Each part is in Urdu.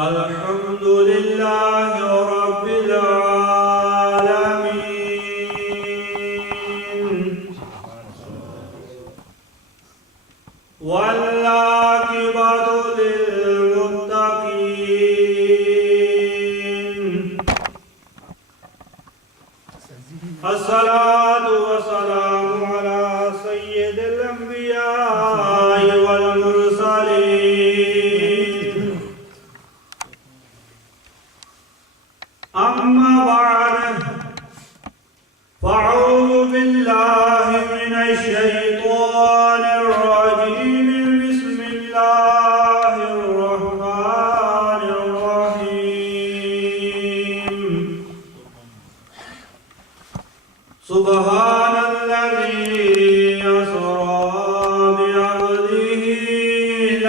الحمد لله رب العالمين والعاقبة للمتقين الصلاة والسلام على سيد الأنبياء والمرسلين أما بعد فأعوذ بالله من الشيطان الرجيم بسم الله الرحمن الرحيم سبحان الذي أسرى بعبده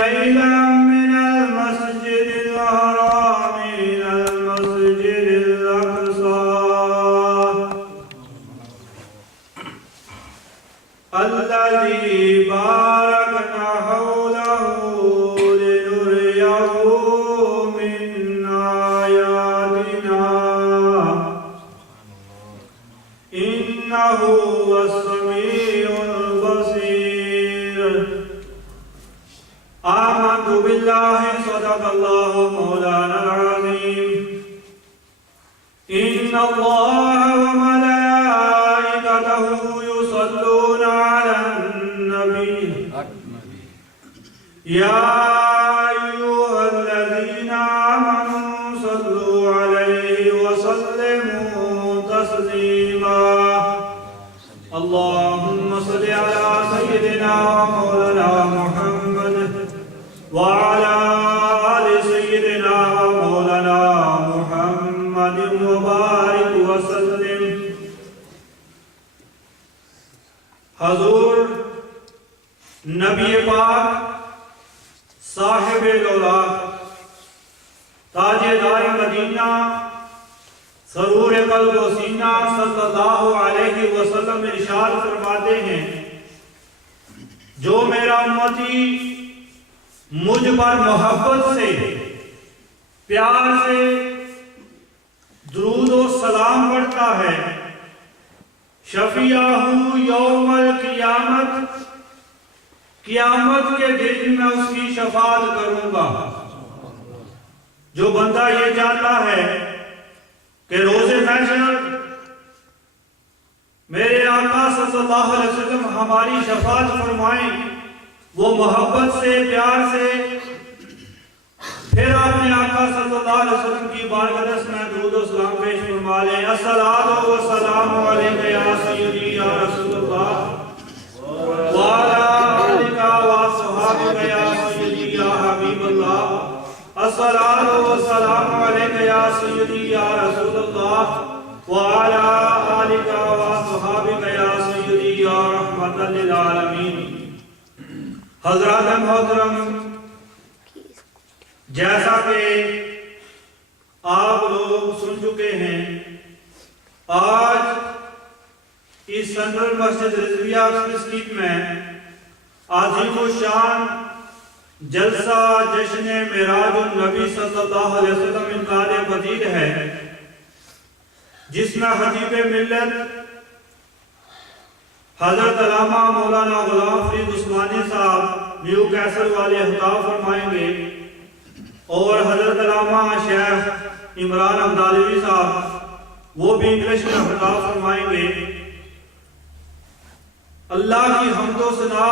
ليلا من المسجد الحرام إلى المسجد الأقصى الذي باركنا حوله لنريه من آياتنا إنه هو السميع البصير آمنت بالله صدق الله مولانا العظيم إن الله وملائكته يصلون على النبي يا أيها الذين آمنوا صلوا عليه وسلموا تسليما اللهم صل على سيدنا ومولانا محمد وعلى آل سيدنا ومولانا محمد وبارك وسلم حضور نبی پاک صاحب الاولاد تاجدار مدینہ سرور قلب و سینہ صلی اللہ علیہ وسلم ارشاد فرماتے ہیں جو میرا امتی مجھ پر محبت سے پیار سے درود و سلام پڑھتا ہے شفیعہ یوم القیامت قیامت کے دن میں اس کی شفاعت کروں گا جو بندہ یہ جانتا ہے کہ روز محشر میرے آقا صلی اللہ علیہ وسلم ہماری شفاعت فرمائیں وہ محبت سے پیار سے پھر اپنے آقا صلی اللہ علیہ وسلم کی بارگاہ میں درود و سلام پیش فرما لیں الصلاۃ والسلام علیک یا سیدی یا رسول اللہ وعلی آلک واصحابک یا سیدی یا حبیب اللہ الصلاۃ والسلام علیک یا سیدی یا رسول اللہ وعلی آلک واصحابک یا سیدی یا رحمت للعالمین حضرات محترم جیسا کہ آپ لوگ سن چکے ہیں آج اس سینٹرل مسجد رضویہ اسٹریٹ میں عظیم الشان جلسہ جشن معراج النبی صلی اللہ علیہ وسلم انعقاد پذیر ہے جس میں خطیب ملت حضرت علامہ مولانا غلام فرید عثمانی صاحب نیو کیسل والے خطاب فرمائیں گے اور حضرت علامہ شیخ عمران عبدالوی صاحب وہ بھی انگلش میں خطاب فرمائیں گے اللہ کی حمد و ثنا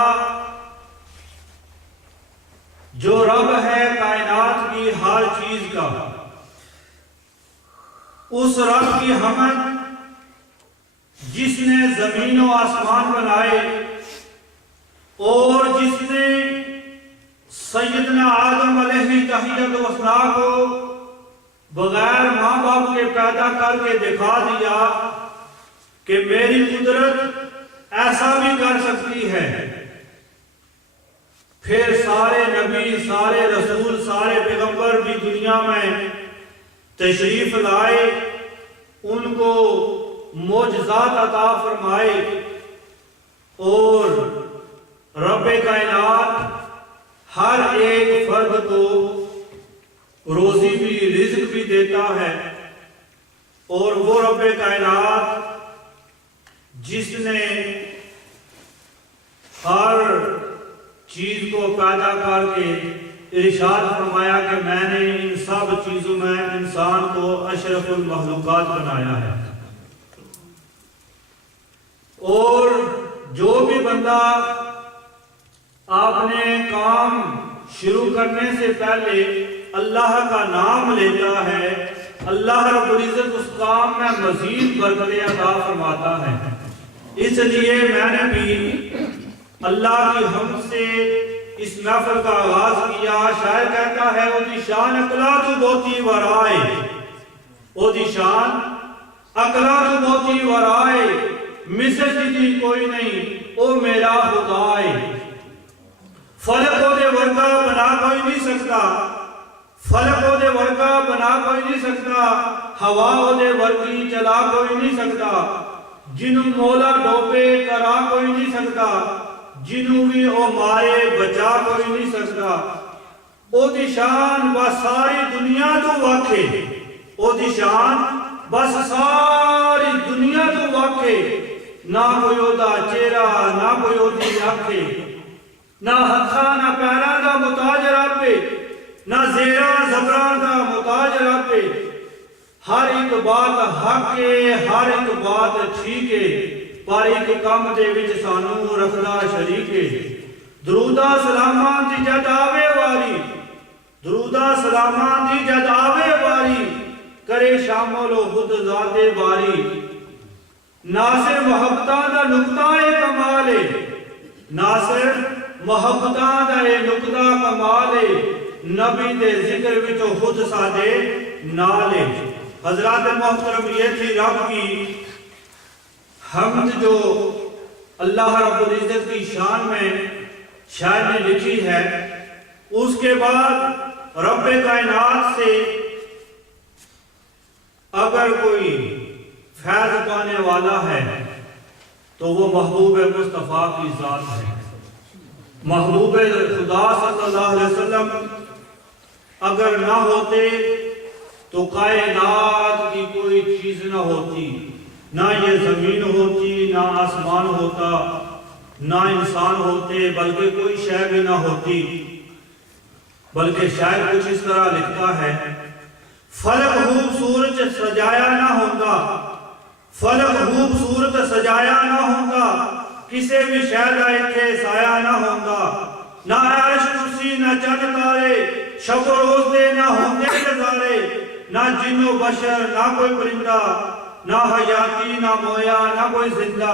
جو رب ہے کائنات کی ہر چیز کا اس رب کی حمد جس نے زمین و آسمان بنائے اور جس نے سیدنا آدم علیہ تحیت و ثنا کو بغیر ماں باپ کے پیدا کر کے دکھا دیا کہ میری قدرت ایسا بھی کر سکتی ہے پھر سارے نبی سارے رسول سارے پیغمبر بھی دنیا میں تشریف لائے ان کو معجزات عطا فرمائے اور رب کائنات ہر ایک فرد کو روزی بھی رزق بھی دیتا ہے، اور وہ رب کائنات جس نے ہر چیز کو پیدا کر کے ارشاد فرمایا کہ میں نے ان سب چیزوں میں انسان کو اشرف المخلوقات بنایا ہے، اور جو بھی بندہ اپنے کام شروع کرنے سے پہلے اللہ کا نام لیتا ہے، اللہ رب العزت اس کام میں مزید برکتیں عطا فرماتا ہے۔ اس لیے میں نے بھی اللہ کی حمد سے اس محفل کا آغاز کیا۔ شاعر کہتا ہے اودی شان اقلا تو بہتی ورائے، اودی شان اقلا تو بہتی ورائے، مثل جی کوئی نہیں او میرا خدائے۔ فلک او دے ورگا بنا کوئی نہیں سکتا، فلک او دے ورگا بنا کوئی نہیں سکتا، ہوا او دے ورگی چلا کوئی نہیں سکتا، جنوں مولا ڈوبے کرا کوئی نہیں سکتا، جنوں بھی او مارے بچا کوئی نہیں سکتا۔ او دی شان بس ساری دنیا تو واقع، او دی شان بس ساری دنیا تو واقع، نہ کوئی او دا چہرہ نہ کوئی او دی آنکھیں، نہ ہتھاں نہ پیراں دا محتاج رب، نہ زیراں زبراں دا محتاج رب۔ ہر ایک بات حق ہے، ہر ایک بات ٹھیک ہے، پر ایک کام دے وچ سانوں رکھنا شریک ہے۔ درودہ سلاماں دی جد آوے واری، درودہ سلاماں دی جد آوے واری، کرے شامل و خود ذات باری۔ ناصر محبتاں دا نقطہ کمال ہے، ناصر محبتاں دا نقطہ کمال ہے، نبی دے ذکر وچ خود سادے نال ہے۔ حضرات محترم، یہ تھی رب کی حمد جو اللہ رب العزت کی شان میں شاعر نے لکھی ہے۔ اس کے بعد رب کائنات سے اگر کوئی فیض پانے والا ہے تو وہ محبوب مصطفیٰ کی ذات ہے۔ محبوب خدا صلی اللہ علیہ وسلم اگر نہ ہوتے تو کائنات کی کوئی چیز نہ ہوتی، نہ یہ زمین ہوتی، نہ آسمان ہوتا، نہ انسان ہوتے، بلکہ کوئی شے بھی نہ ہوتی۔ بلکہ شاعر کچھ اس طرح لکھتا ہے، فلک خوبصورت سجایا نہ ہوگا، فلک خوبصورت سجایا نہ ہوگا، کسی بھی شے دا اتھے سایہ نہ ہوگا، نہ عرش کرسی نہ چند تارے، شب و روز دے نہ ہوندے نظارے، نہ جن و بشر نہ کوئی پرندہ، نہ حیاتی نہ مویا نہ کوئی زندہ،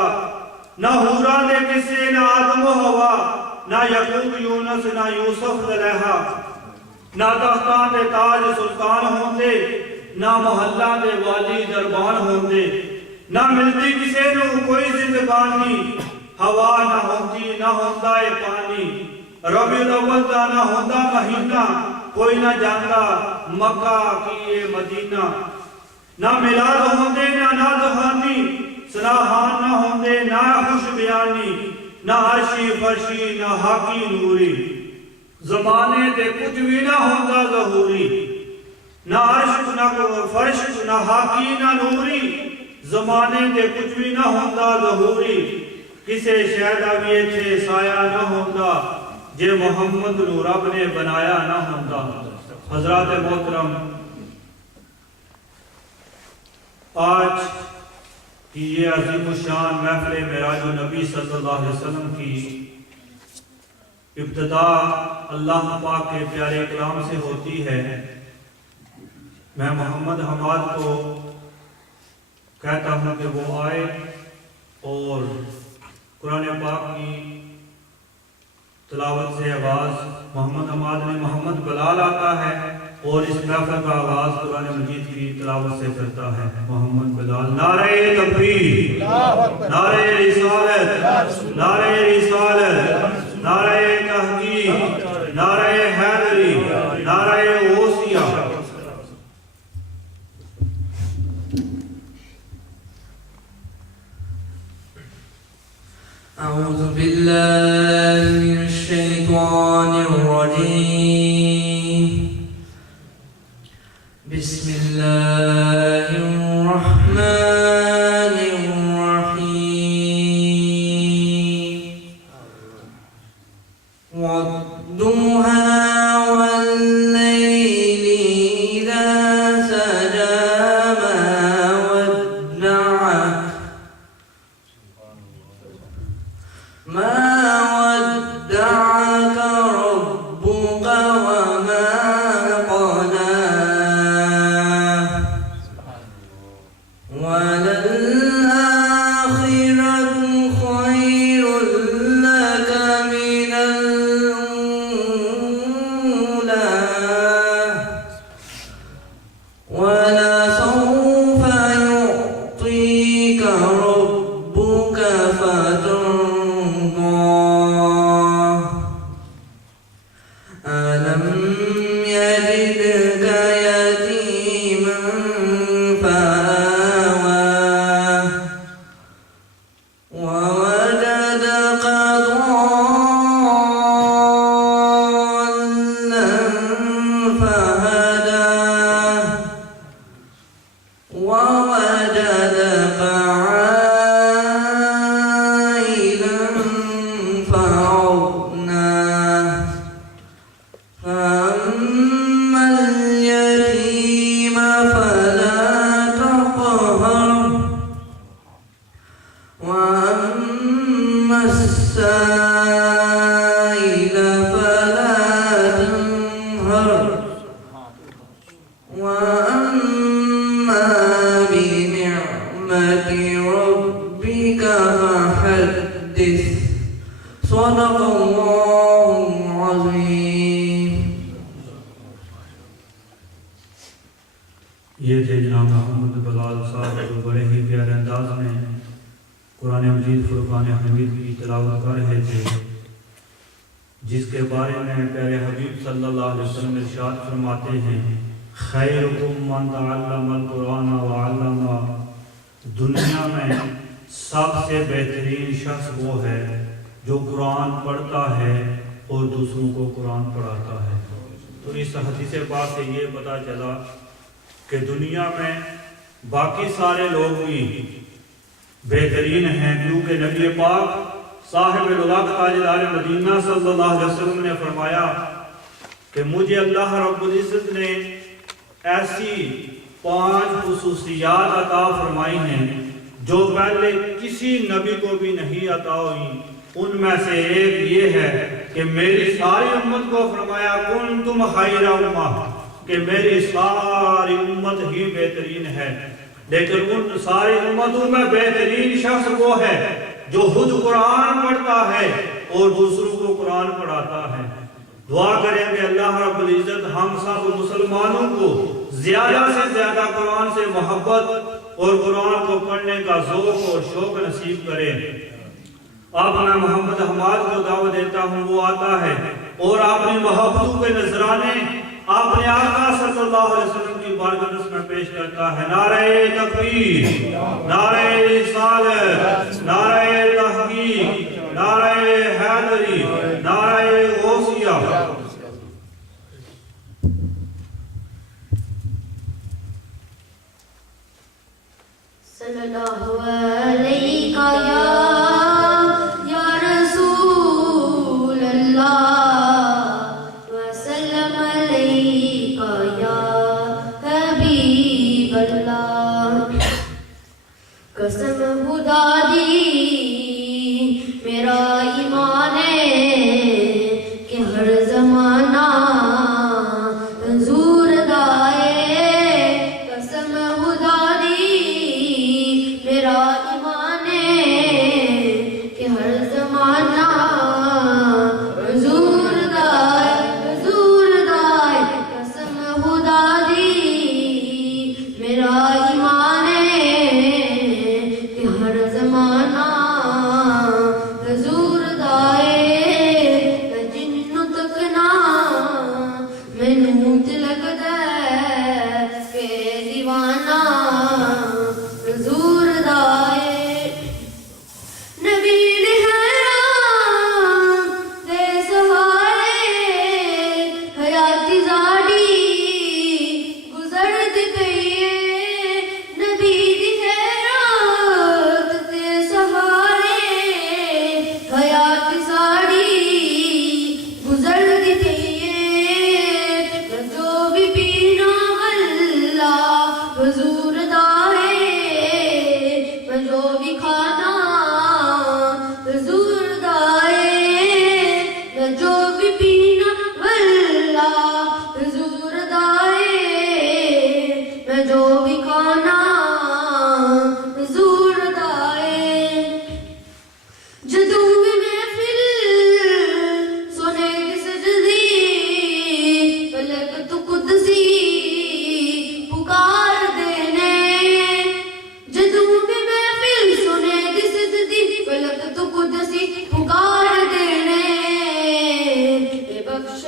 نہ حوران دے کسے نہ آدم و ہوا، نہ یعقوب یونس نہ یوسف زلیخا، نہ تختان دے تاج سلطان ہوندے، نہ محلہ دے والی دربان ہوندے، نہ ملتی کسے نو کوئی زندگانی، ہوا نہ ہوندی نہ ہوندا اے پانی، ربیع الاول دا نہ ہوندا مہینہ، کوئی نہ جاندا مکہ کی مدینہ، نہ میلاد ہوندے نہ نادخانی، صلاحان نہ ہوندے نہ خوش بیانی، نہ عرشی فرشی نہ حاکی نوری، زمانے دے کچھ بھی نہ ہوندا ظہوری، نہ عرش نہ فرش نہ حاکی نہ نوری، زمانے دے کچھ بھی نہ ہوندا ظہوری، کسے شہدہ بھی اتھے سایہ نہ ہوندا، جے محمد نو رب نے بنایا نہ ہوندا۔ حضرات محترم، آج کی یہ عظیم الشان محفل معراج نبی صلی اللہ علیہ وسلم کی ابتدا اللہ پاک کے پیارے کلام سے ہوتی ہے۔ میں محمد حماد کو کہتا ہوں کہ وہ آئے اور قرآن پاک کی تلاوت سے آغاز محمد حماد نے محمد بلال آتا ہے، اور اس محفل کا آغاز قرآن مجید کی تلاوت سے کرتا ہے محمد بلال۔ نعرہ تکبیر، نعرہ رسالت، نعرہ رسالت، نعرہ تحقیق، نعرہ حیدری، نعرہ غوثیہ۔ أعوذ بالله من الشيطان الرجيم بسم الله الرحمن الرحيم والضحى والليل إذا سجى ما ودعك ربك وما قلى وللآخرة خير لك من الأولى ولسوف يعطيك ربك فترضى ألم يجدك يتيما فآوى ووجدك ضالا فهدى ووجدك عائلا فأغنى فأما اليتيم فلا تقهر وأما السائل فلا تنهر وأما بنعمة ربك فحدث صدق الله العظيم. یہ تھے جناب محمد بلال صاحب جو بڑے ہی پیارے انداز میں قرآن مجید فرقان حمید کی تلاوت کر رہے تھے، جس کے بارے میں پیارے حبیب صلی اللہ علیہ وسلم ارشاد فرماتے ہیں خیرکم من تعلم القرآن وعلمہ، دنیا میں سب سے بہترین شخص وہ ہے جو قرآن پڑھتا ہے اور دوسروں کو قرآن پڑھاتا ہے۔ تو اس حدیث پاک سے یہ پتہ چلا کہ دنیا میں باقی سارے لوگ بھی بہترین ہیں، کیونکہ نبی پاک صاحب الوقت تاجدار مدینہ صلی اللہ علیہ وسلم نے فرمایا کہ مجھے اللہ رب العزت نے ایسی 5 خصوصیات عطا فرمائی ہیں جو پہلے کسی نبی کو بھی نہیں عطا ہوئی۔ ان میں سے ایک یہ ہے کہ میری ساری امت کو فرمایا کنتم خیر امہ، کہ میری ساری امت ہی بہترین ہے، لیکن ان ساری امتوں میں بہترین شخص وہ ہے جو خود قرآن پڑھتا ہے اور دوسروں کو قرآن پڑھاتا ہے۔ دعا کریں کہ اللہ رب العزت ہم سب مسلمانوں کو زیادہ سے زیادہ قرآن سے محبت اور قرآن کو پڑھنے کا ذوق اور شوق نصیب کرے۔ اب میں محمد حماد کو دعوت دیتا ہوں، وہ آتا ہے اور اپنی محبتوں کے نذرانے اپنے آقا صلی اللہ علیہ وسلم کی بارگاہ میں پیش کرتا ہے۔ نعرہ تکبیر، نعرہ رسالت، نعرہ تحقیق، نعرہ حیدری، نعرہ غوثیہ۔ صلی اللہ علیہ یا رسول اللہ وسلم علیہ یا حبیب اللہ۔ قسم خدا دی میرا ایمان ہے کہ ہر زمان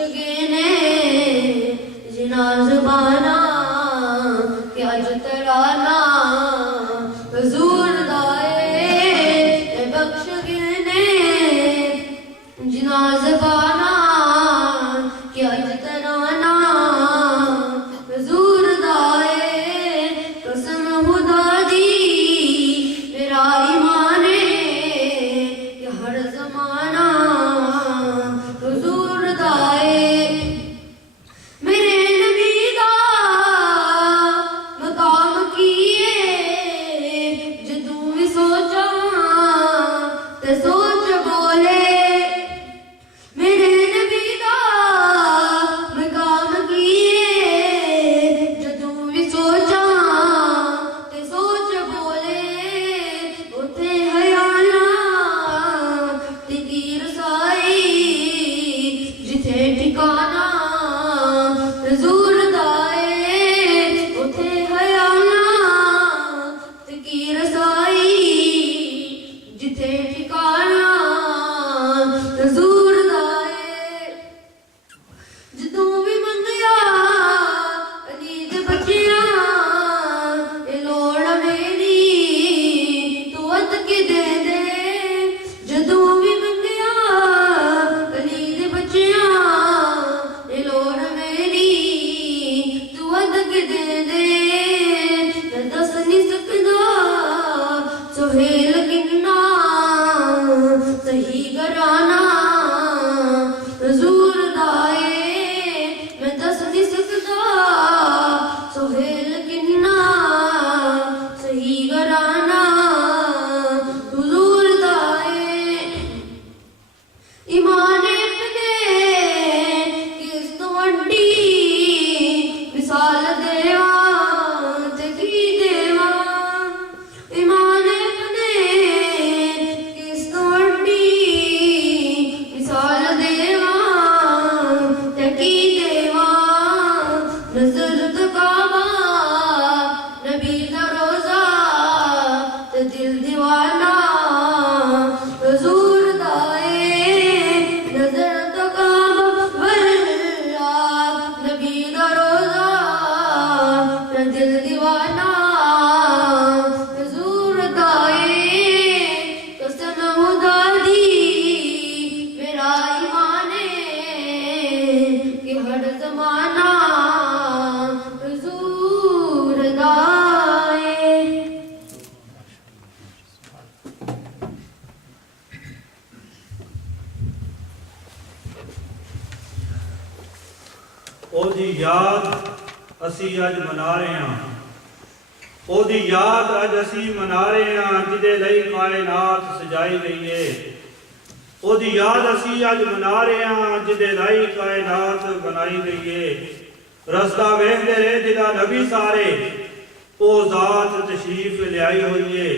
بخشگینے جنا زبانا کہ اج ترانا حضور دائے بخشگینے جنا زبانا کہ اج ترانا حضور دائے قسم خدا دی میرا ایمان ہے کہ ہر زمانہ حضور دائے میرے نبی دا مقام کیے جدوں بھی سوچاں تے سوچ بولے میرے نبی دا مقام کیے جدوں بھی سوچاں تے سوچ بولے اتے حیانا تے کی رسائی جتھے ٹھکانا حضور دائے اتے حیانا تے کی رسائی جتھے ٹھکانا حضور دائے جدوں بھی منگیا علی دے بچیاں اے لوڑ میری تو اد کے دے دے جدوں بھی منگیا علی دے بچیاں اے لوڑ میری تو اد کے دے دے میں دس نہیں سکدا سہیل کنا صحیح گرانا حضور دائے میں دس نہیں سکدا سہیل کنا صحیح گرانا حضور دائے ایمان اپنے کس تو وڈی مثال دیواں تے کی دیواں ایمان اپنے کس تو وڈی مثال دیواں تے کی دیواں نظر تو کعبہ نبی دا روزہ تے دل دیوانہ حضور دائے نظر تو کعبہ واللہ نبی دا روزہ تے دل دیوانہ حضور دائے قسم خدا دی میرا ایمان ہے کہ ہر زمانہ حضور دائے او دی یاد اسی اج منا رہے ہاں او دی یاد اج اسی منا رہے ہاں جدے لئی کائنات سجائی گئی ہے او دی یاد اسی اج منا رہے ہاں جدے لئی کائنات بنائی گئی ہے رستہ ویکھدے رہے جدا نبی سارے او ذات تشریف لے آئی ہوئی ہے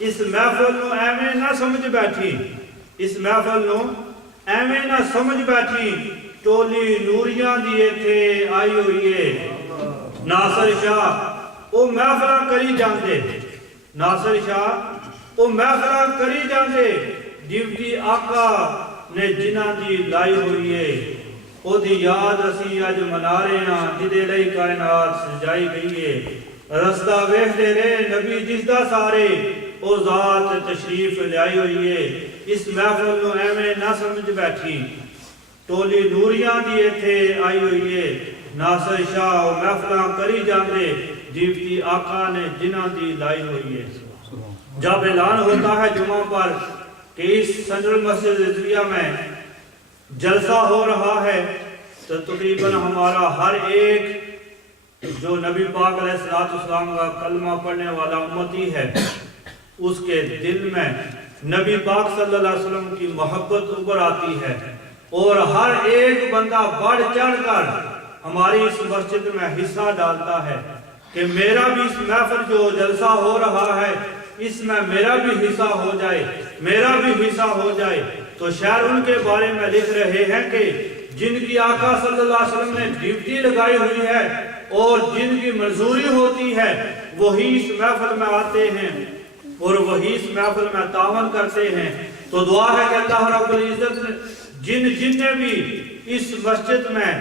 اس محفل نو ایویں نہ سمجھ بیٹھی اس محفل نو ایویں نہ سمجھ بیٹھی ٹولی نوریاں دی ایتھے آئی ہوئی ہے ناصر شاہ او محفلاں کری جاندے ناصر شاہ او محفلاں کری جاندے ڈیوٹی آقا نے جنہاں دی لائی ہوئی ہے او دی یاد اسی اج منا رہے ہاں جدے لئی کائنات سجائی گئی ہے رستہ ویکھدے رہے نبی جس دا سارے او ذات تشریف لے آئی ہوئی ہے اس محفل نو ایویں نہ سمجھ بیٹھی ٹولی نوریاں دی ایتھے آئی ہوئی ہے ناصر شاہ او محفلاں کری جاندے ڈیوٹی آقا نے جنہاں دی لائی ہوئی ہے جب اعلان ہوتا ہے جمعہ پر کہ اس سنٹرل مسجد رضویہ میں جلسہ ہو رہا ہے تو تقریباً ہمارا ہر ایک جو نبی پاک علیہ السلام کا کلمہ پڑھنے والا امتی ہے اس کے دل میں نبی پاک صلی اللہ علیہ وسلم کی محبت ابھر آتی ہے اور ہر ایک بندہ بڑھ چڑھ کر ہماری اس مسجد میں حصہ ڈالتا ہے کہ میرا بھی اس محفل جو جلسہ ہو رہا ہے اس میں میرا بھی حصہ ہو جائے میرا بھی حصہ ہو جائے تو شاعر ان کے بارے میں لکھ رہے ہیں کہ جن کی آقا صلی اللہ علیہ وسلم نے ڈیوٹی لگائی ہوئی ہے اور جن کی منظوری ہوتی ہے وہی اس محفل میں آتے ہیں اور وہی اس محفل میں تعاون کرتے ہیں تو دعا ہے کہ اللہ رب العزت جن نے بھی اس مسجد میں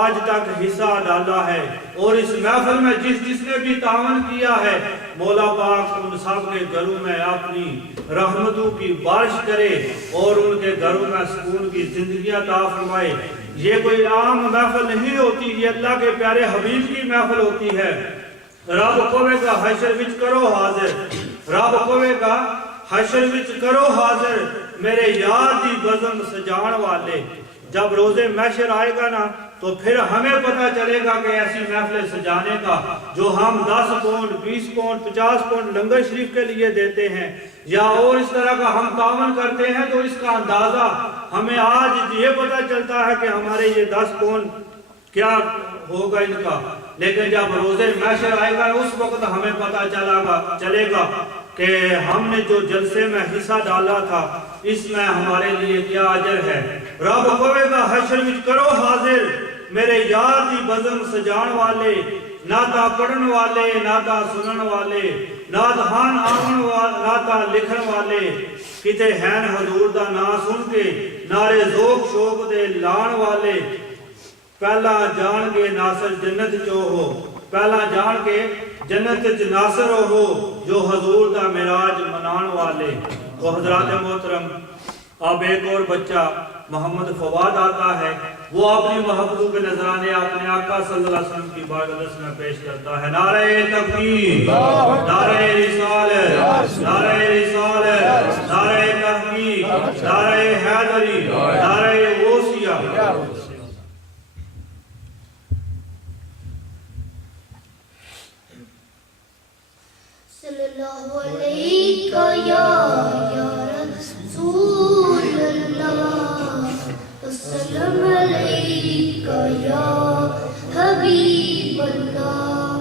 آج تک حصہ ڈالا ہے اور اس محفل میں جس نے بھی تعاون کیا ہے، مولا پاک ان سب کے گھروں میں اپنی رحمتوں کی بارش کرے اور ان کے گھروں میں سکون کی زندگی عطا فرمائے۔ یہ کوئی عام محفل نہیں ہوتی، یہ اللہ کے پیارے حبیب کی محفل ہوتی ہے۔ رب کوے کا حشر وچ کرو حاضر، رب کوے کا حشر وچ کرو حاضر، میرے یار دی بزم سجان والے۔ جب روز محشر آئے گا نا تو پھر ہمیں پتہ چلے گا کہ ایسی محفل سجانے کا جو ہم 10 پاؤنڈ 20 پاؤنڈ 50 پاؤنڈ لنگر شریف کے لیے دیتے ہیں یا اور اس طرح کا ہم تعاون کرتے ہیں، تو اس کا اندازہ ہمیں آج یہ پتہ چلتا ہے کہ ہمارے یہ 10 پاؤنڈ کیا ہوگا ان کا، لیکن جب روز محشر آئے گا اس وقت ہمیں پتہ چلے گا کہ ہم نے جو جلسے میں حصہ ڈالا تھا اس میں ہمارے لیے کیا اجر ہے۔ رب کوے کا حشر وچ کرو حاضر، میرے یار دی بزم سجان والے، ناتا پڑھن والے، ناتا سنن والے، نات خان آمن ناتا لکھن والے، کتے ہیں حضور دا نام سن کے نعرے ذوق شوق دے لان والے، پہلا جان کے ناصر جنت چو ہو، پہلا جان کے جنت چ ناصر ہو جو حضور دا معراج منان والے۔ تو حضرات محترم، اب ایک اور بچہ محمد فواد آتا ہے، وہ اپنی محبتوں کے نذرانے اپنے آقا صلی اللہ علیہ وسلم کی بارگاہ میں پیش کرتا ہے۔ نعرہ تکبیر، نعرہ رسالت، نعرہ رسالت، نعرہ تحقیق، نعرہ حیدری، نعرہ غوثیہ۔ صلی اللہ علیہ یا رسول اللہ، السلام علیکہ یا حبیب اللہ۔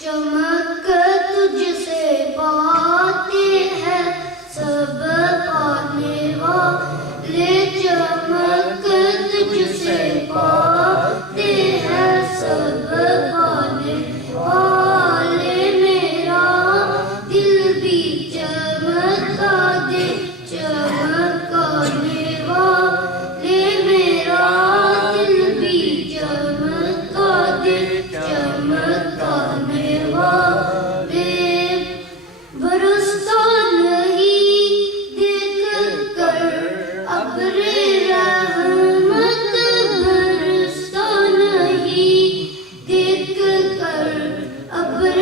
چمک تجھ سے باتیں ہیں سب آنے والے، چمک تجھ سے باتیں ہیں سب آنے والے، میرا دل بھی چمکا دے چمکانے والے، میرا دل بھی چمکا دے چمکانے والے۔ برستا نہیں دیکھ کر ابر رحمت، برستا نہیں دیکھ کر ابر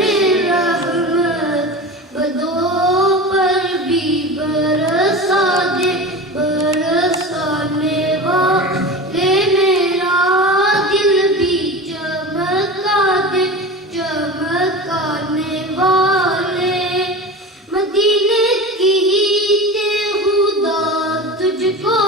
رحمت، بدو پر بھی برسا دے برسانے والے، میرا دل بھی چمکا دے چمکانے والے۔ مدینے کی خدا تجھ کو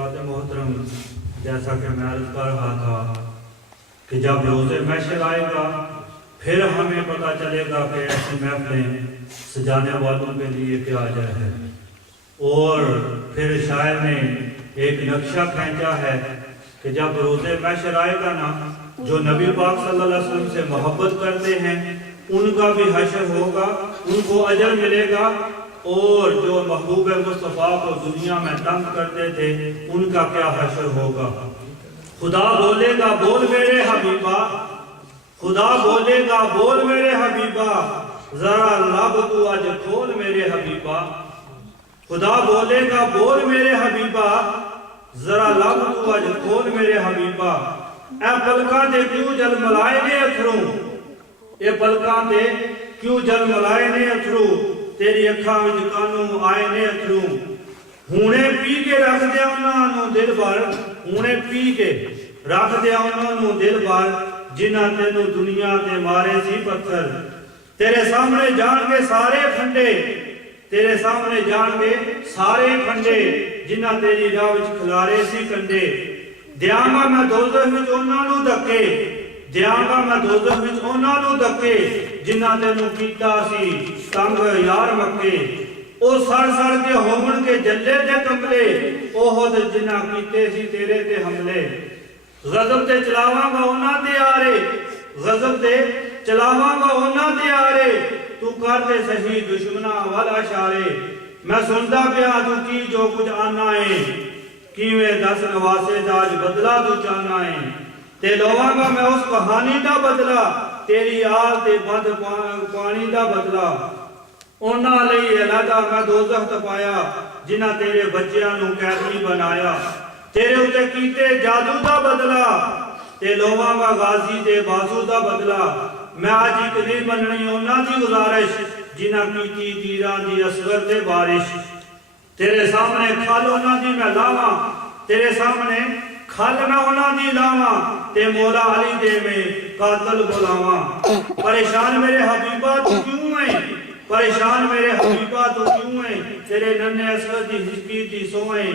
حضرات محترم، جیسا کہ میں عرض کر رہا تھا کہ جب روز محشر آئے گا پھر ہمیں پتہ چلے گا کہ ایسی محفلیں سجانے والوں کے لیے کیا جائے ہے۔ اور پھر شاعر نے ایک نقشہ کھینچا ہے کہ جب روز محشر آئے گا نا، جو نبی پاک صلی اللہ علیہ وسلم سے محبت کرتے ہیں ان کا بھی حشر ہوگا، ان کو اجر ملے گا، اور جو محبوب مصطفیٰ کو دنیا میں تنگ کرتے تھے ان کا کیا حشر ہوگا۔ خدا بولے گا بول میرے حبیبا، خدا بولے گا بول میرے حبیبا، ذرا لب تو اج کھول میرے حبیبا۔ خدا بولے گا بول میرے حبیبا، ذرا لب تو اج کھول میرے حبیبا۔ اے پلکاں دے کیوں جل ملائے نے اتھروں، اے پلکاں دے کیوں جل ملائے نے اتھروں، تیری اکھاں وچ کانوں آئے نے اتھروں۔ ہونے پی کے رکھ دیا انہاں نوں دل بھر، ہونے پی کے رکھ دیا انہاں نوں دل بھر، جنہاں تینوں دنیا تے مارے سی پتھر۔ تیرے سامنے جان کے سارے پھنڈے، تیرے سامنے جان کے سارے پھنڈے، جنہاں تیری راہ وچ کھلارے سی کنڈے۔ دیاں گا میں دوزخ وچ انہاں نوں دھکے، دیاں گا میں دوزخ وچ انہاں نوں دھکے، جنہاں تینوں کیتا سی تنگ یار مکے۔ او سڑ سڑ کے ہومن کے جلے تے کملے، اوہد جنہاں کیتے سی تیرے تے حملے۔ غضب تے چلاواں گا انہاں تے آرے، غضب تے چلاواں گا انہاں تے آرے، تو کر دے صحیح دشمناں والا اشارے۔ میں سندا پیا تو کی جو کچھ آنا ہے، کیویں دس نواسے داج بدلا تو چاہنا ہے۔ تے لواں گا میں اس کہانی دا بدلا، تیری آل تے بند پانی دا بدلا۔ انہاں لئی علیحدہ میں دوزخ تپایا، جنہاں تیرے بچیاں نوں قیدی بنایا۔ تیرے اُتے کیتے جادو دا بدلا، تے لواں گا غازی دے بازو دا بدلا۔ میں آج ایک نہیں بننی انہاں دی گزارش، جنہاں کیتی تیراں دی اصغر تے بارش۔ تیرے سامنے کھال انہاں دی میں لاواں، تیرے سامنے کھال میں انہاں دی لاواں، تے مولا علی دے میں قاتل بلاواں۔ پریشان میرے حبیبہ تو کیوں ہیں، پریشان میرے حبیبہ تو کیوں ہیں، تیرے ننے اصغر دی ہجکی دی سوئیں۔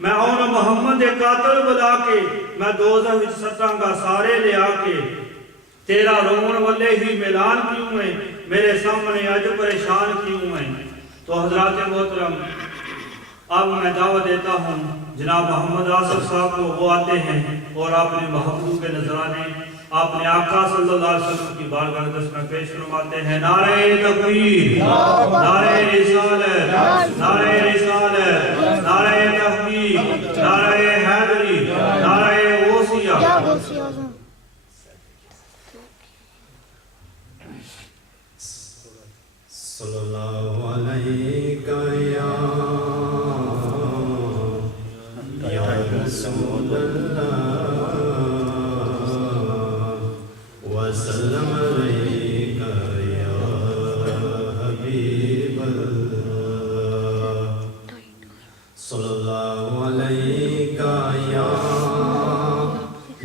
میں اون محمد دے قاتل بلا کے، میں دوزخ وچ سٹاں گا سارے لیا کے۔ تیرا رون والے ہی ملان کیوں ہیں، میرے سامنے آج پریشان کیوں ہیں۔ تو حضرات محترم، اب میں دعوت دیتا ہوں جناب محمد آصف صاحب کو، وہ آتے ہیں اور اپنے محبوب کے نذرانے اپنے آقا صلی اللہ علیہ وسلم کی بارگاہ میں پیش فرماتے ہیں۔ نعرہ تکبیر، نعرہ رسالت، نعرہ رسالت، نعرہ تحقیق، نعرہ حیدری، نعرہ غوثیہ۔ صلی اللہ علیہ یا رسول اللہ وسلم علیک یا حبیب اللہ، صلی اللہ علیک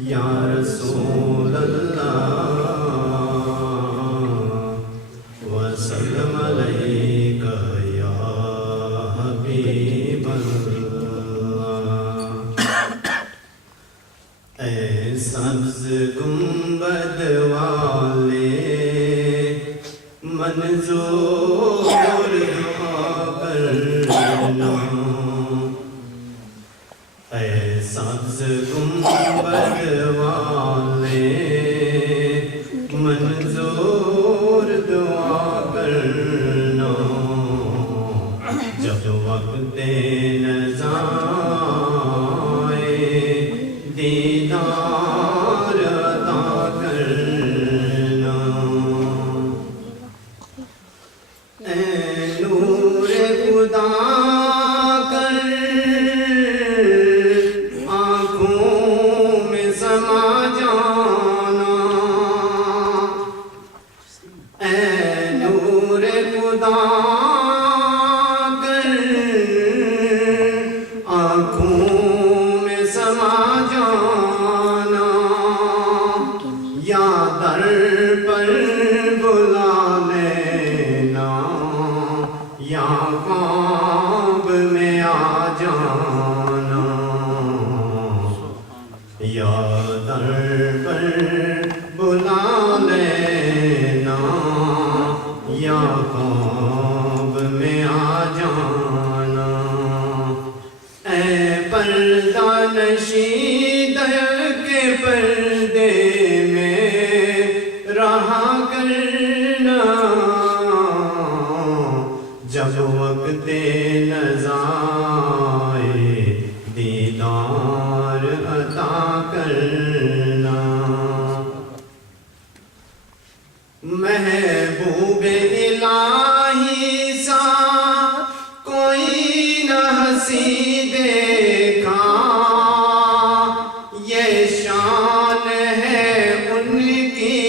یا رسول اللہ وسلم علیک یا حبیب اللہ۔ اے سبز گنبد والے منظور دعا کرنا، اے سبز گنبد والے منظور دعا کرنا، جب وقت نزا دیدار عطا کرنا۔ اے نور خدا کر آنکھوں میں سما جانا، اے نور خدا کر آنکھوں میں سما جانا۔ ہنسی دیکھا یہ شان ہے ان کی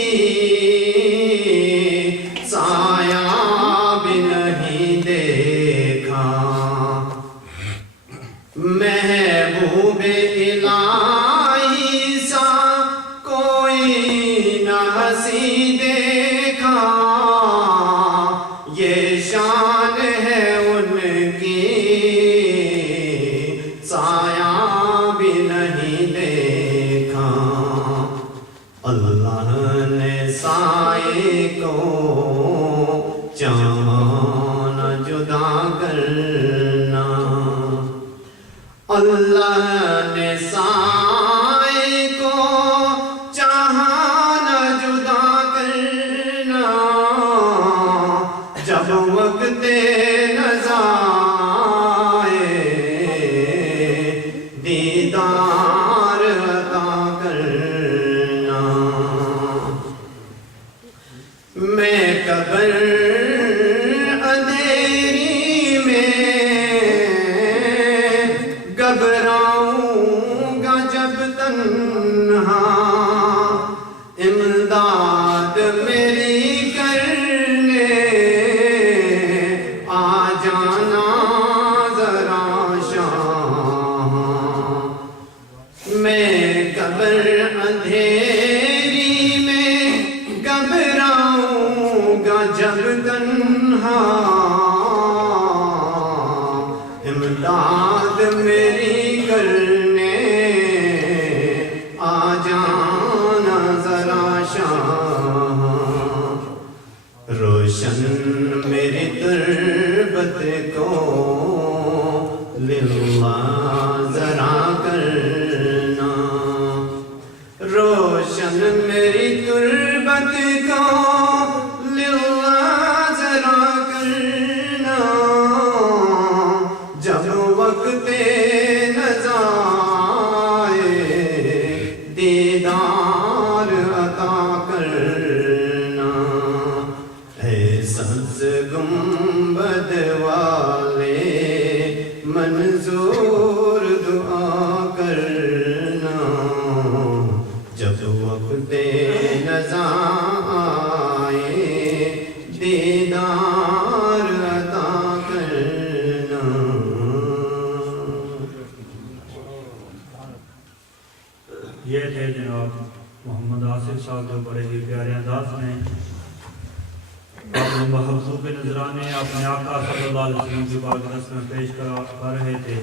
سایہ بھی نہیں دیکھا محبوب الہی سا کوئی نہ ہنسی دیکھا یہ شان ہے ان کی سایہ بھی نہیں دیکھا اللہ نے سائے کو چاہا نہ جدا کرنا اللہ نے سائے کو چاہا نہ جدا کرنا جب وقت نزا آئے دیدار عطا کرنا میں قبر اندھیری میں گھبراؤں گا جب تنہا امداد میری کرنے آ جانا ذرا شاہ میں قبر اندھیری میں گھبراؤں گا جب تنہا امداد میری کرنے آ جانا ذرا شاہ روشن میری تربت کو للہ ذرا کرنا روشن میری تربت کو للہ ذرا کرنا جب وقت نزا آئے دیدار عطا کرنا اے سبز گنبد والے منظور دعا کرنا جب وقت نزا آئے دیدار عطا کرنا یہ تھے جناب محمد آصف صاحب جو بڑے ہی پیارے انداز میں اپنے محبوب نذرانے اپنے آقا صلی اللہ علیہ وسلم کی بارگاہ میں پیش کر رہے تھے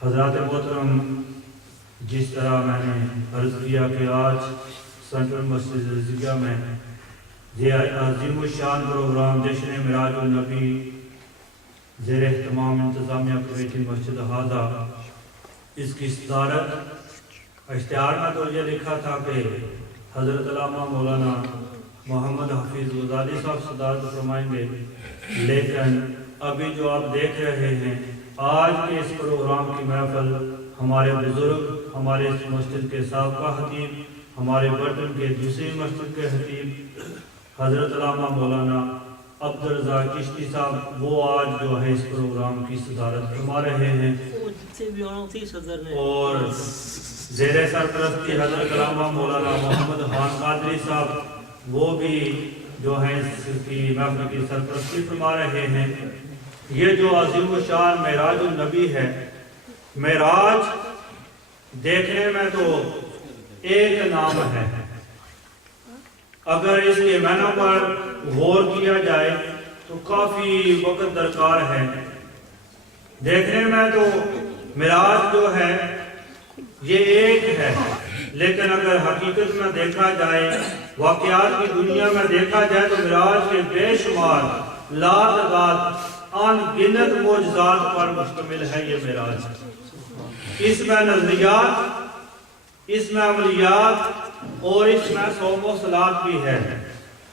حضرات محترم جس طرح میں نے عرض کیا کہ آج سینٹرل مسجد رضیہ میں یہ عظیم الشان پروگرام جشن معراج النبی زیر اہتمام انتظامیہ کمیٹی مسجد ہاضہ اس کی صدارت اشتہار میں تو یہ لکھا تھا کہ حضرت علامہ مولانا محمد حفیظ غزالی صاحب صدارت فرمائیں گے لیکن ابھی جو آپ دیکھ رہے ہیں آج کے اس پروگرام کی محفل ہمارے بزرگ ہمارے اس مسجد کے سابقہ خطیب ہمارے برٹن کے دوسری مسجد کے خطیب حضرت علامہ مولانا عبدالرزاق چشتی صاحب وہ آج جو ہے اس پروگرام کی صدارت فرما رہے ہیں اور زیر سرپرستی حضرت علامہ مولانا محمد خان قادری صاحب وہ بھی جو ہیں اس کی محفل کی سرپرستی فرما رہے ہیں یہ جو عظیم الشان معراج النبی ہے معراج دیکھنے میں تو ایک نام ہے اگر اس کے معنی پر غور کیا جائے تو کافی وقت درکار ہے دیکھنے میں تو معراج جو ہے یہ ایک ہے لیکن اگر حقیقت میں دیکھا جائے واقعات کی دنیا میں دیکھا جائے تو معراج کے بے شمار لاتعداد ان گنت معجزات پر مشتمل ہے یہ معراج اس میں نظریات اس میں عملیات اور اس میں صوم و صلات بھی ہے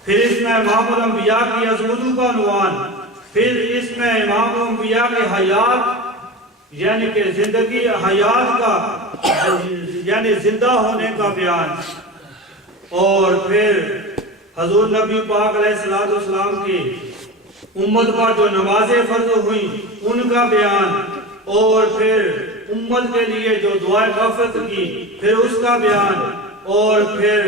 پھر اس میں امام الانبیاء کی عظمتوں کا عنوان پھر اس میں امام الانبیاء کے حیات یعنی کہ زندگی حیات کا یعنی زندہ ہونے کا بیان اور پھر حضور نبی پاک علیہ السلام کی امت پر جو نمازیں فرض ہوئیں ان کا بیان اور پھر امت کے لیے جو دعائے غفرت کی پھر اس کا بیان، اور پھر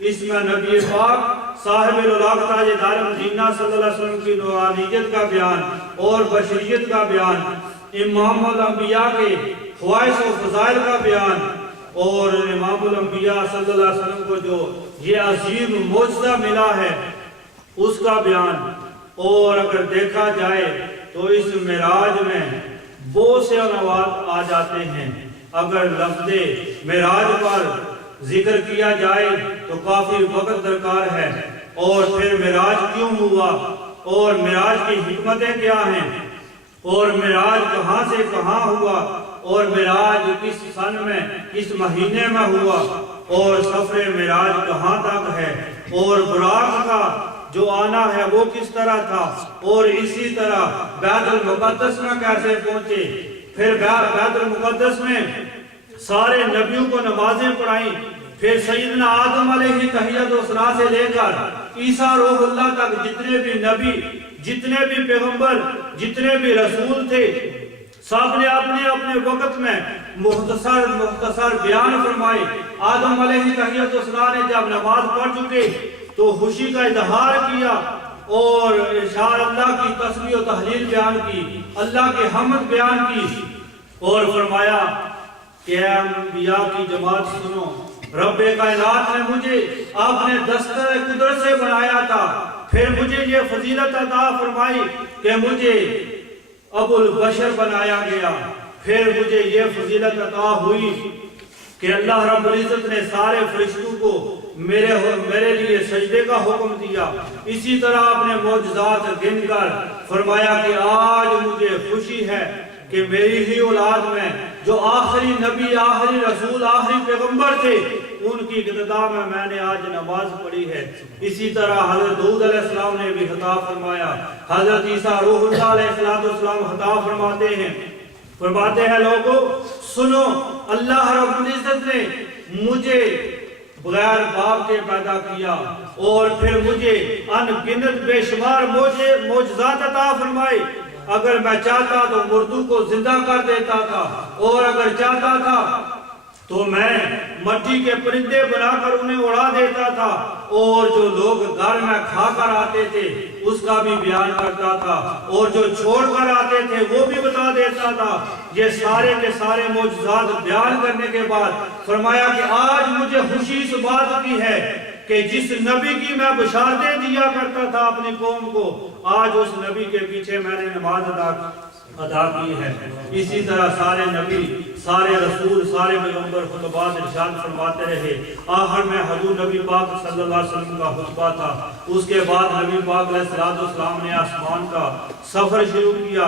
اس میں نبی پاک صاحب الولاق تاجدار مدینہ صلی اللہ علیہ وسلم کی نورانیت کا بیان اور بشریت کا بیان، امام الانبیاء کے خواہش و فضائل کا بیان، اور امام الانبیاء صلی اللہ علیہ وسلم کو جو یہ عظیم معجزہ ملا ہے اس کا بیان۔ اور اگر دیکھا جائے تو اس معراج میں بہت سے عنوان آ جاتے ہیں، اگر لفظ معراج پر ذکر کیا جائے تو کافی وقت درکار ہے، اور پھر معراج کیوں ہوا اور معراج کی حکمتیں کیا ہیں، اور معراج کہاں سے کہاں ہوا، اور معراج کس سن میں کس مہینے میں ہوا، اور سفر معراج کہاں تک ہے، اور براق کا جو آنا ہے وہ کس طرح تھا، اور اسی طرح بیت المقدس میں کیسے پہنچے، پھر بیت المقدس میں سارے نبیوں کو نمازیں پڑھائیں، پھر سیدنا آدم علیہ تحیت و ثنا سے لے کر عیسیٰ روح اللہ تک جتنے بھی نبی، جتنے بھی پیغمبر، جتنے بھی رسول تھے، سب نے اپنے اپنے وقت میں مختصر بیان فرمائے۔ آدم علیہ تحیت و ثنا نے جب نماز پڑھ چکے تو خوشی کا اظہار کیا اور ارشاد اللہ کی تسبیح و تحلیل بیان کی، اللہ کے حمد بیان کی، اور فرمایا کہ اے انبیاء کی جماعت سنو، رب کائنات نے مجھے آپ نے دستر قدرت سے بنایا تھا، پھر مجھے یہ فضیلت عطا فرمائی کہ مجھے ابو البشر بنایا گیا، پھر مجھے یہ فضیلت عطا ہوئی کہ اللہ رب العزت نے سارے فرشتوں کو میرے لیے سجدے کا حکم دیا۔ اسی طرح آپ نے معجزات گن کر فرمایا کہ آج مجھے خوشی ہے کہ میری ہی اولاد میں جو آخری نبی، آخری رسول، آخری پیغمبر تھے ان کی اقتداء میں میں نے آج نماز پڑھی ہے۔ اسی طرح حضرت داؤد علیہ السلام نے بھی خطاب فرمایا، حضرت عیسیٰ روح اللہ علیہ السلام خطاب فرماتے ہیں لوگوں سنو، اللہ رب العزت نے مجھے بغیر باپ کے پیدا کیا اور پھر مجھے ان گنت بے شمار معجزات عطا فرمائے، اگر میں چاہتا تو مردوں کو زندہ کر دیتا تھا، اور اگر چاہتا تھا تو میں مٹی کے پرندے بنا کر انہیں اڑا دیتا تھا، اور جو لوگ گھر میں کھا کر آتے تھے اس کا بھی بیان کرتا تھا، اور جو چھوڑ کر آتے تھے وہ بھی بتا دیتا تھا۔ یہ سارے کے سارے معجزات بیان کرنے کے بعد فرمایا کہ آج مجھے خوشی اس بات کی ہے کہ جس نبی کی میں بشارتیں دیا کرتا تھا اپنی قوم کو، آج اس نبی کے پیچھے میں نے نماز ادا کی ہے۔ اسی طرح سارے نبی، سارے رسول، سارے پیغمبر خطبات ارشاد فرماتے رہے۔ آخر میں حضور نبی پاک صلی اللہ علیہ وسلم کا خطبہ تھا، اس کے بعد نبی پاک علیہ السلام نے آسمان کا سفر شروع کیا۔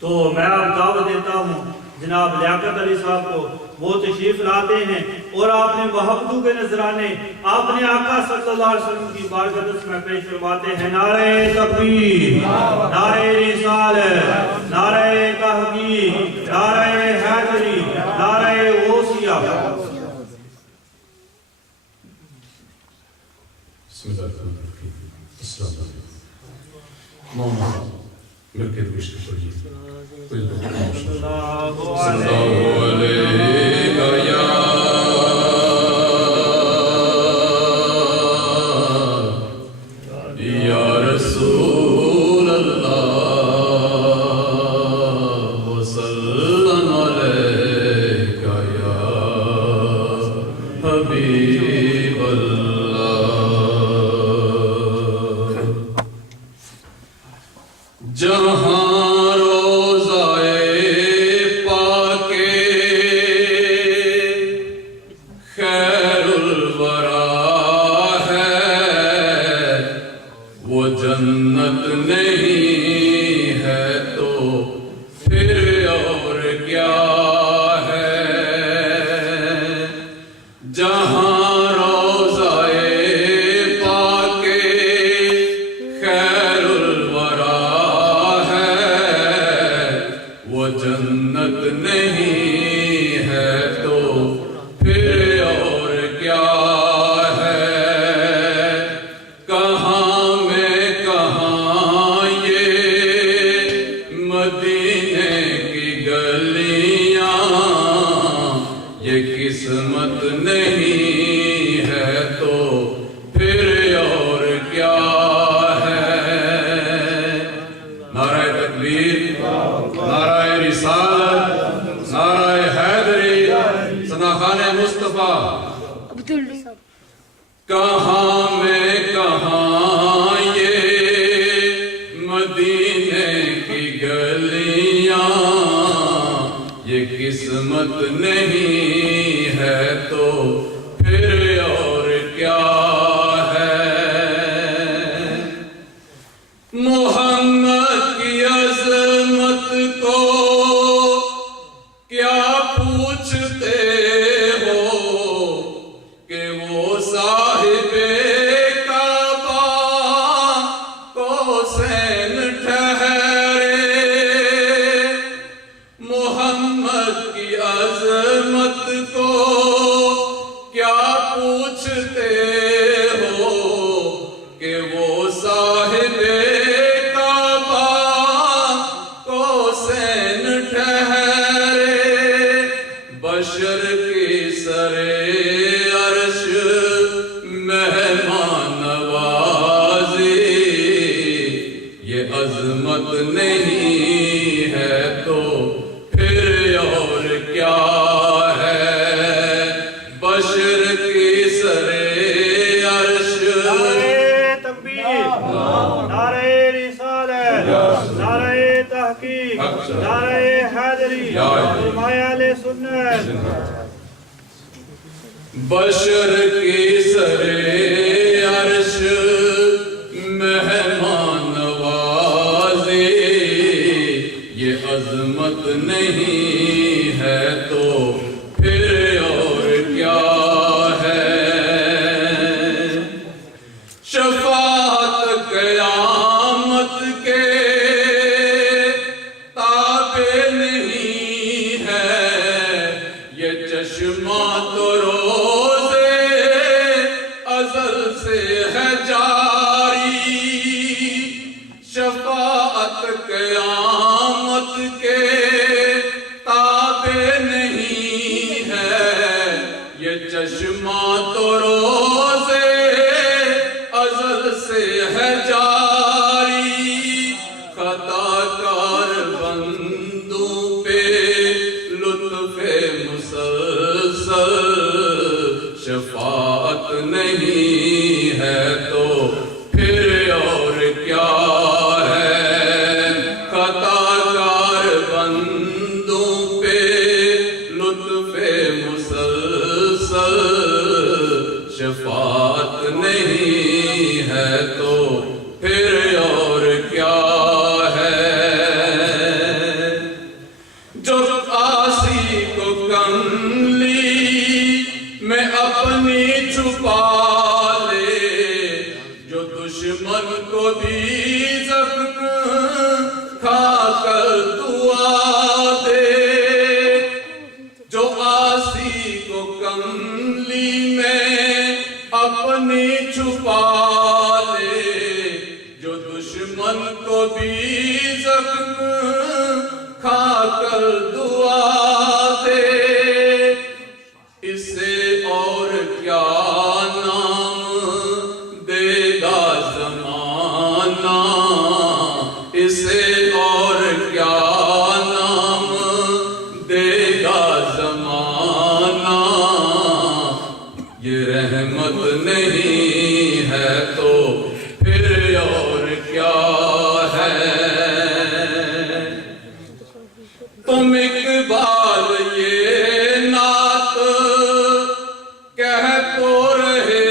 تو میں آپ دعوت دیتا ہوں جناب لیاقت علی صاحب کو، وہ تشریف لاتے ہیں اور آپ نے محبتوں کے نذرانے اپنے آقا صلی اللہ علیہ وسلم کی بارگاہ میں پیش فرماتے ہیں۔ نعرہ تکبیر، نعرہ رسالت، نعرہ تحقیق، نعرہ حیدری، نعرہ غوثیہ۔ بسم اللہ الرحمن الرحیم، السلام علیکم۔ محمد مل کے درود پڑھیے۔ صلی اللہ علیہ یا رسول اللہ وسلم علیہ یا حبیب اللہ۔ جہاں جنت نہیں ہے تو پھر اور کیا ہے، جہاں روضہ پاک خیر الورا ہے، وہ جنت نہیں ہے تو پھر اور کیا ہے۔ مدینے کی گلیاں یہ قسمت نہیں ہے تو پھر اور کیا ہے؟ نعرہ تکبیر، نعرہ رسالت، نعرہ حیدری، ثناخان مصطفیٰ۔ کہاں میں کہاں یہ مدینے کی گلیاں یہ قسمت نہیں ہے تو پھر اور کیا ہے؟ محمد کی عظمت کو کیا پوچھتے ہو کہ وہ صاحب کعبہ قوسین ٹھہرے؟ محمد کی عظمت کو کیا پوچھتے ہو کہ وہ صاحب کعبہ قوسین ٹھہرے؟ بشر کی سرے عرش مہمان نوازی یہ عظمت نہیں ہے تو پھر اور کیا ہے؟ بشر کی سرے عرش نعرہ تکبیر، نعرہ رسالت، نعرہ تحقیق، نعرہ حیدری، فرمایا اہل سنت۔ بشر کی سرے عرش مہمان نوازی یہ عظمت نہیں ہے تو پھر اور کیا ہے؟ شفاعت قیامت کے تابع نہیں ہے یہ چشمہ تو روزے ازل سے ہے جاری۔ شفاعت قیامت کے تابع نہیں ہے یہ چشمہ تو روزے ازل سے ہے جاری۔ خطا کار بندوں پہ لطف مسلسل شفاعت نہیں ہے تو پھر اور کیا ہے؟ خطا کار بندوں پہ لطف مسلسل شفاعت نہیں ہے تو پھر اور کیا ہے؟ جو عاصی کو کملی میں اپنی چھپا لے جو دشمن کو بھی زخم کھا کر دعا دے، جو عاصی کو کملی میں اپنی چھپا لے جو دشمن کو بھی زخم کھا کر دعا دے، اسے اور کیا نام دے گا زمانہ؟ اسے اور کیا نام دے گا زمانہ؟ یہ رحمت نہیں ہے تو پھر اور کیا ہے؟ تم اقبال یہ نعت کہہ تو رہے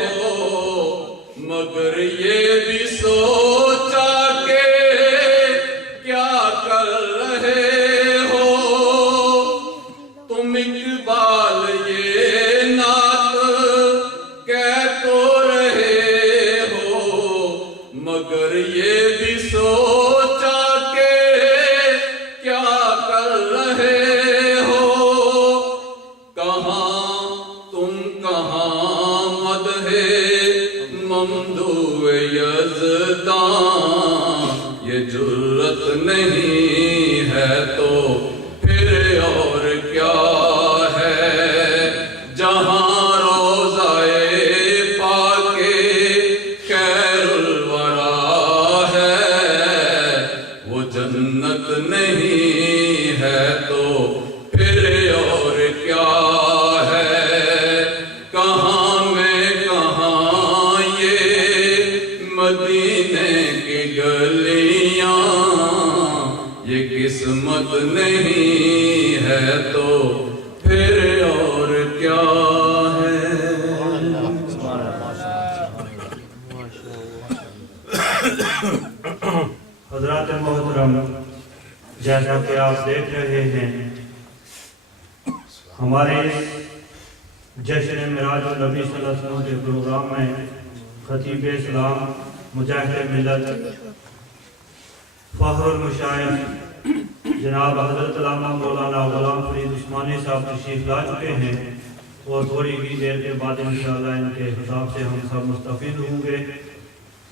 ہو مگر یہ بھی سوچا کہ کیا کر رہے ہو؟ تم اقبال یہ نعت کہہ تو رہے ہو مگر یہ بھی سوچا کہ کیا کر رہے ہو؟ کہاں تم کہاں مدح ممدوح یزداں یہ جرت نہیں ہے تو ہے تو پھر اور کیا ہے؟ کہاں میں کہاں یہ مدینے کی گلیاں، یہ قسمت نہیں ہے تو پھر اور کیا ہے؟ حضرات محترم، جیسا کہ آپ دیکھ رہے ہیں ہمارے جشن معراج النبی صلی اللہ علیہ وسلم کے پروگرام میں خطیب اسلام، مجاہد ملت، فخر المشائخ جناب حضرت علامہ مولانا غلام فرید عثمانی صاحب تشریف لا چکے ہیں، اور تھوڑی ہی دیر کے بعد انشاءاللہ ان کے خطاب سے ہم سب مستفید ہوں گے۔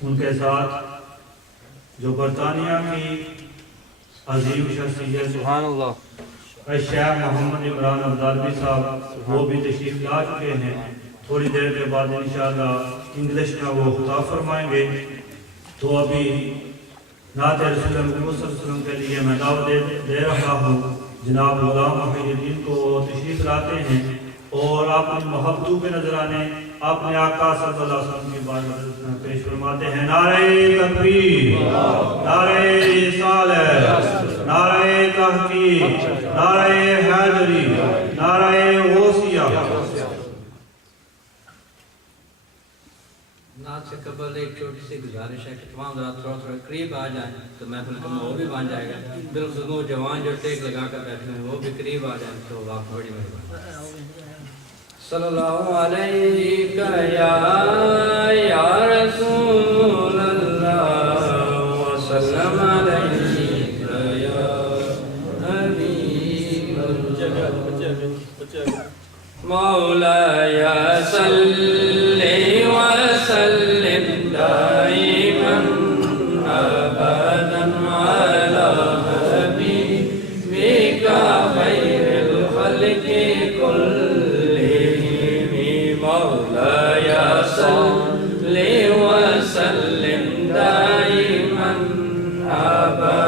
ان کے ساتھ جو برطانیہ کی عظیم شخصیت سبحان اللہ شیخ محمد عمران عبدالوی صاحب، وہ بھی تشریف لا چکے ہیں۔ تھوڑی دیر کے بعد انشاءاللہ انگلش میں وہ خطاب فرمائیں گے۔ تو ابھی نعت رسول اللہ صلی اللہ علیہ وسلم کے لیے میں دعوت دے رہا ہوں۔ جناب غلام محی الدین کو تشریف لاتے ہیں اور اپنی محبتوں کے نذرانے اپنے آقا صلی اللہ علیہ وسلم کی بارگاہ میں پیش فرماتے ہیں۔ نعرہ تکبیر، نعرہ رسالت، نعرہ تحقیق، نعرہ حیدری، نعرہ غوثیہ۔ نعت سے قبل ایک چھوٹی سی گزارش ہے کہ تمام ذرا تھوڑا قریب آ جائیں تو محفل کا ماحول بھی بن جائے گا۔ بالخصوص وہ جوان جو ٹیک لگا کر بیٹھے ہیں وہ بھی قریب آ جائیں تو آپ بڑی مہربانی۔ صلی اللہ علیہ یا رسول اللہ وسلم علیہ یا حبیب اللہ مولاي صل وسلم دائما ابدا على حبيبك خير الخلق كلهم مولاي صل وسلم دائما ابدا